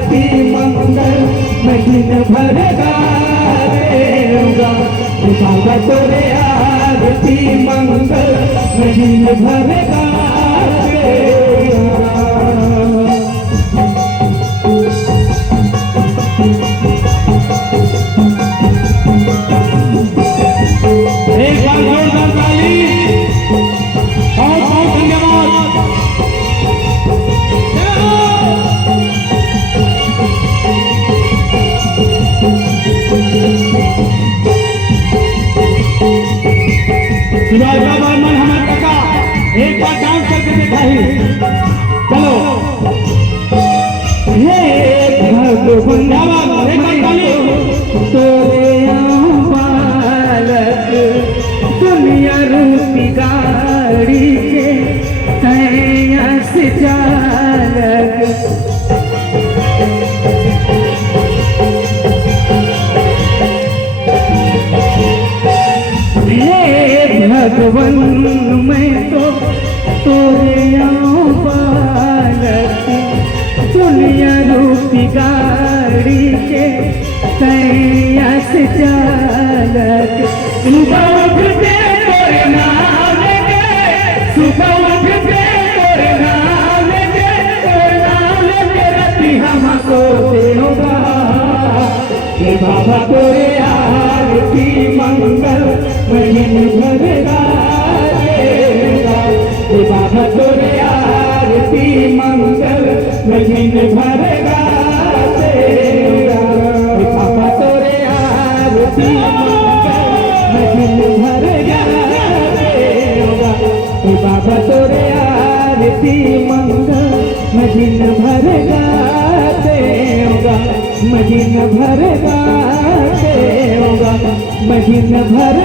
आरती मंगल मैं दिन भर गाऊंगा। बाबा तोरे आरती मंगल मैं दिन भर गाऊंगा। एक बार जोरदार ताली। बहुत बहुत धन्यवाद। शिवाजी मन हमारे काका एक बार डांस करके दिखाई। चलो हे भगवान एक बार ताली। तोरे बालक दुनिया रूपी गाड़ी के तैयास चालक। भगवन मैं तो तोरे बालक दुनिया रूपी गाड़ी के तैयास चालक। सुबह उठते तोरे नाम के, सुबह उठते तोरे नाम के, तोरे नाम के राती हमको देगा। ये बाबा तोरे आरती मंगल मैं दिन भर गाऊंगा। ये बाबा तोरे आरती मंगल मैं दिन भर गाऊंगा। ये बाबा तोरे आरती मंगल मैं दिन भर गाऊंगा। ये बाबा तोरे आरती मंगल मैं दिन भर गाऊंगा। मैं दिन भर गाऊंगा। मैं दिन भर